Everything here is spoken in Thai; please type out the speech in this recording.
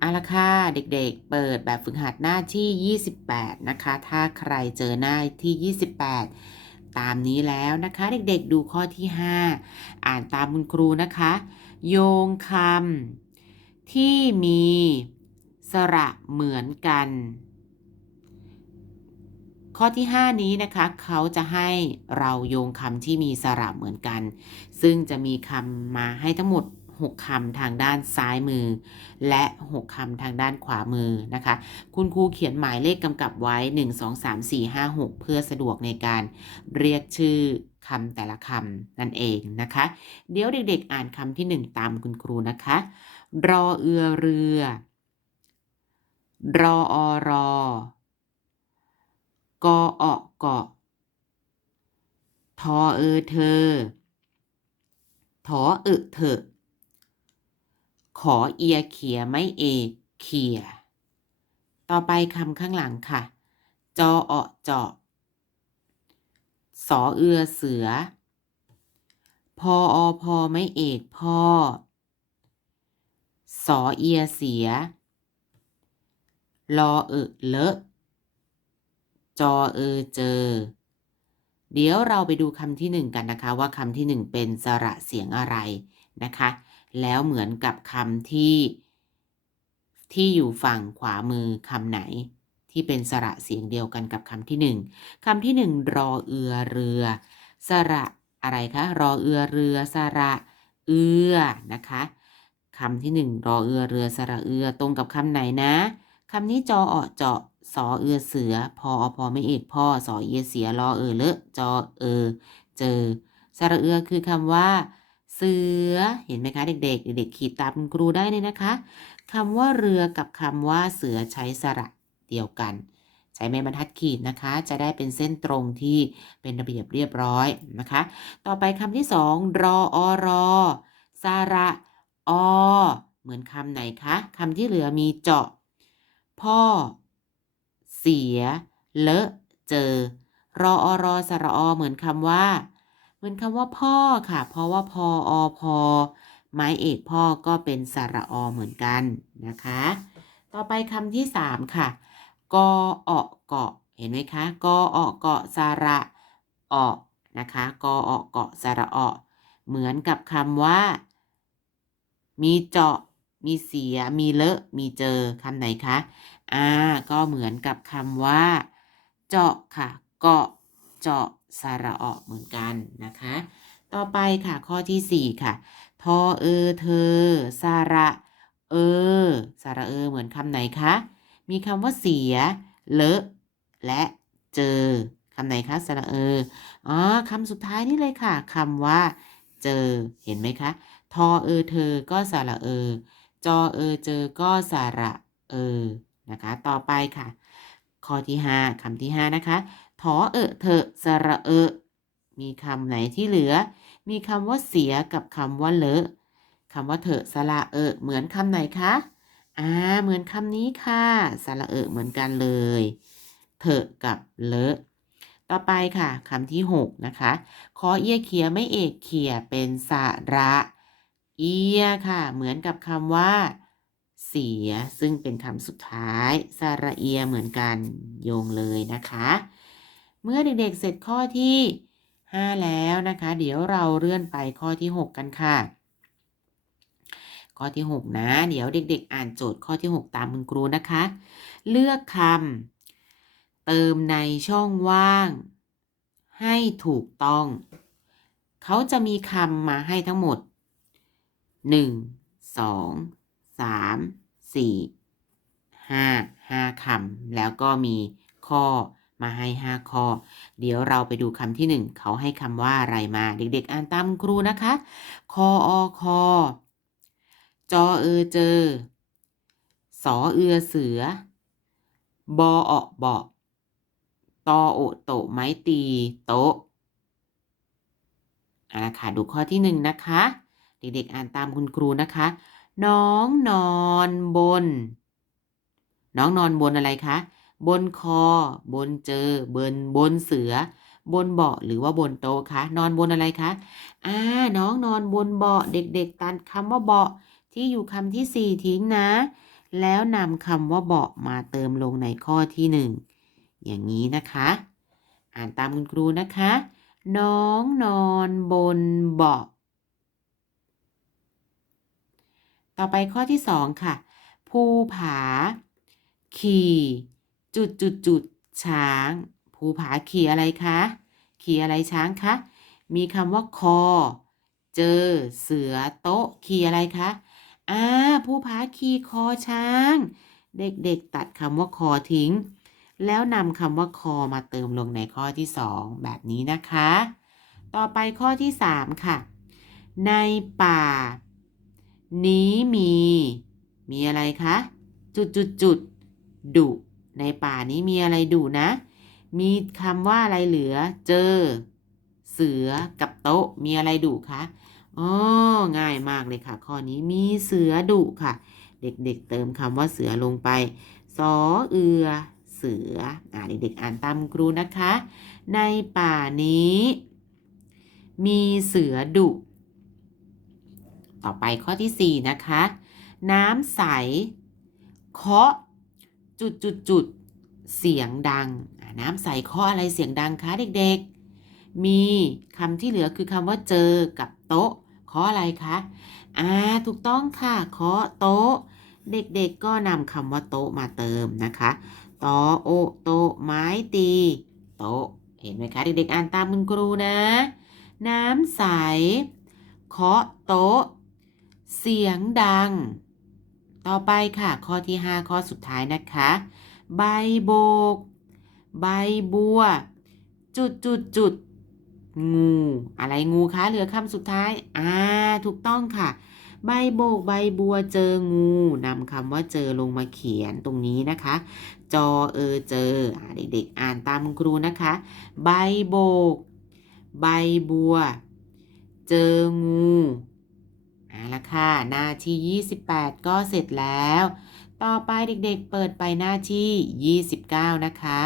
เอาละค่ะเด็กๆ เปิดแบบฝึกหัดหน้าที่ 28 นะคะ ถ้าใครเจอหน้าที่ 28 ตามนี้แล้วนะคะ เด็กๆดูข้อที่ 5 อ่านตามคุณครูนะคะ โยงคำที่มีสระเหมือนกัน ข้อที่ 5 นี้นะคะ เขาจะให้เราโยงคำที่มีสระเหมือนกัน ซึ่งจะมีคำมาให้ทั้งหมด 6คำทางด้านซ้ายมือ และ 6คำทางด้านขวามือนะคะ คุณครูเขียนหมายเลขกำกับไว้ 1 2 3 4 5 6 เพื่อสะดวกในการเรียกชื่อคำแต่ละคำนั่นเองนะคะ เดี๋ยวเด็กๆอ่านคำที่ 1 ตามคุณครูนะคะ รอเอือเรือ รออรอกออเกาะทอเออเธอ ถอเออเถอะ ขอเอียเขียไม่เอเขีย ต่อไปคำข้างหลังค่ะ จอเอเจาะสอเอือเสือ พออพอไม่เอกพ่อ สอเอียเสีย รอเออเลอะ จอเออเจอ เดี๋ยวเราไปดูคำที่หนึ่งกันนะคะว่าคำที่หนึ่งเป็นสระเสียงอะไรนะคะ แล้วเหมือนกับคำที่ ที่อยู่ฝั่งขวามือคำไหน ที่เป็นสระเสียงเดียวกันกับคำที่หนึ่งคำที่หนึ่งรอเอือเรือ สระอะไรคะรอเอือเรือ สระเอือนะคะคำที่หนึ่งรอเอือเรือสระเอือตรงกับคำไหนนะคำนี้จอเอเจาะสอเอือเสือพออพอไม่เอกพ่อสอเอียเสียรอเออเลอะจอเออเจอ สระเอือคือคำว่า เสือ เห็นไหมคะเด็กๆ เด็กๆขีดตามคุณครูได้เลยนะคะคำว่าเรือกับคำว่าเสือใช้สระเดียวกัน ใช้ไม้บรรทัดขีดนะคะ จะได้เป็นเส้นตรงที่เป็นระเบียบเรียบร้อยนะคะ ต่อไปคำที่สองรออรอสระอเหมือนคำไหนคะคำที่เหลือมีเจาะ พ่อ เสีย เลอะ เจอ รออรอสระอ เหมือนคำว่า เหมือนคำว่าพ่อค่ะ เพราะว่าพออพอไม้เอกพ่อก็เป็นสระอเหมือนกันนะคะ ต่อไปคำที่สามค่ะกออเกาะเห็นไหมคะกออเกาะสระอนะคะกออเกาะสระออเหมือนกับคำว่า มีเจาะ มีเสีย มีเลอะ มีเจอคำไหนคะอ่าก็เหมือนกับคำว่า เจาะค่ะ เกาะ เจาะสระออเหมือนกันนะคะ ต่อไปค่ะข้อที่สี่ค่ะ ทอเออเธอ สระเออ สระเออ เหมือนคำไหนคะ มีคำว่าเสีย เลอะ และเจอคำไหนคะสระเออ อ๋อคำสุดท้ายนี่เลยค่ะคำว่า เจอ เห็นไหมคะ ทอเออเธอ ก็สระเออ จอเออเจอ ก็สระเออ นะคะ ต่อไปค่ะ ข้อที่ 5คำที่ 5 นะคะ ถอเออเธอสระเออมีคำไหนที่เหลือ มีคำว่าเสียกับคำว่าเลอะคำว่าเถอะสระเออเหมือนคำไหนคะอ่าเหมือนคำนี้ค่ะสระเออเหมือนกันเลย เถอะกับเลอะต่อไปค่ะคำที่ 6 นะคะขอเอียเขียไม่เอกเขียเป็นสระเอียค่ะ เหมือนกับคำว่า เสีย ซึ่งเป็นคำสุดท้ายสระเอียเหมือนกันโยงเลยนะคะ เมื่อเด็กๆเสร็จข้อที่ 5 แล้วนะคะ เดี๋ยวเราเลื่อนไปข้อที่ 6 กันค่ะ ข้อที่ 6 นะ เดี๋ยวเด็ก ๆ อ่านโจทย์ข้อที่ 6 ตามคุณครูนะคะ เลือกคำเติมในช่องว่าง ให้ถูกต้อง เขาจะมีคำมาให้ทั้งหมด 1 2 3 4 5 5คำแล้วก็มีข้อ มาให้ 5 ข้อ เดี๋ยวเราไปดูคำที่ 1 เขาให้คำว่าอะไรมา เด็กๆ อ่านตามครูนะคะ คออคอจอเออเจอ สอเอือเสือ บออเบาตอโอโตไม้ตีโต๊ะอ่าค่ะดูข้อที่หนึ่งนะคะ เด็กๆอ่านตามคุณครูนะคะ น้องนอนบน น้องนอนบนอะไรคะ บนคอ บนเจอ บนบนเสือ บนเบาะหรือว่าบนโต๊ะคะนอนบนอะไรคะอ่าน้องนอนบนเบาะเด็ก ๆตัดคำว่าเบาะที่อยู่คำที่สี่ทิ้งนะ แล้วนำคำว่าเบาะมาเติมลงในข้อที่หนึ่งอย่างนี้นะคะ อ่านตามคุณครูนะคะ น้องนอนบนเบาะต่อไปข้อที่สองค่ะ ภูผา ขี่ จุดจุดจุดช้างภูผาขี่อะไรคะขี่อะไรช้างคะมีคำว่าคอ เจอ เสือโต๊ะขี่อะไรคะอ่าภูผาขี่คอช้าง เด็กๆตัดคำว่าคอทิ้ง แล้วนำคำว่าคอมาเติมลงในข้อที่สองแบบนี้นะคะ ต่อไปข้อที่สามค่ะ ในป่า นี้มี มีอะไรคะ จุดจุดจุดดุ ในป่านี้มีอะไรดุนะ มีคำว่าอะไรเหลือ เจอ เสือกับโต๊ะ มีอะไรดุคะอ๋อง่ายมากเลยค่ะ ข้อนี้มีเสือดุค่ะ เด็กๆเติมคำว่าเสือลงไปสอเอือ เสือ อ่าเด็กๆอ่านตามครูนะคะ ในป่านี้ มีเสือดุ ต่อไปข้อที่ 4 นะคะ น้ำใส เคาะ จุดจุดจุดเสียงดัง น้ำใสเคาะอะไรเสียงดังคะเด็กๆ มีคำที่เหลือคือคำว่าเจอกับโต๊ะเคาะอะไรคะ อ่า ถูกต้องค่ะเคาะโต๊ะ เด็กๆก็นำคำว่าโต๊ะมาเติมนะคะตอโอโต๊ะไม้ตี โต๊ะ เห็นไหมคะ เด็กๆ อ่านตามคุณครูนะ น้ำใสเคาะโต๊ะ เสียงดัง ต่อไปค่ะข้อที่ 5 ข้อสุดท้ายนะคะ ใบโบก ใบบัว จุดจุดจุดงู อะไรงูคะเหลือคำสุดท้ายอ่าถูกต้องค่ะ ใบโบกใบบัวเจองูนำคำว่าเจอลงมาเขียนตรงนี้นะคะ จอเออเจออเด็กๆอ่านตามครูนะคะ ใบโบก ใบบัว เจองู ละค่ะ หน้าที่ 28 ก็เสร็จแล้ว ต่อไปเด็กๆเปิดไปหน้าที่ 29 นะคะ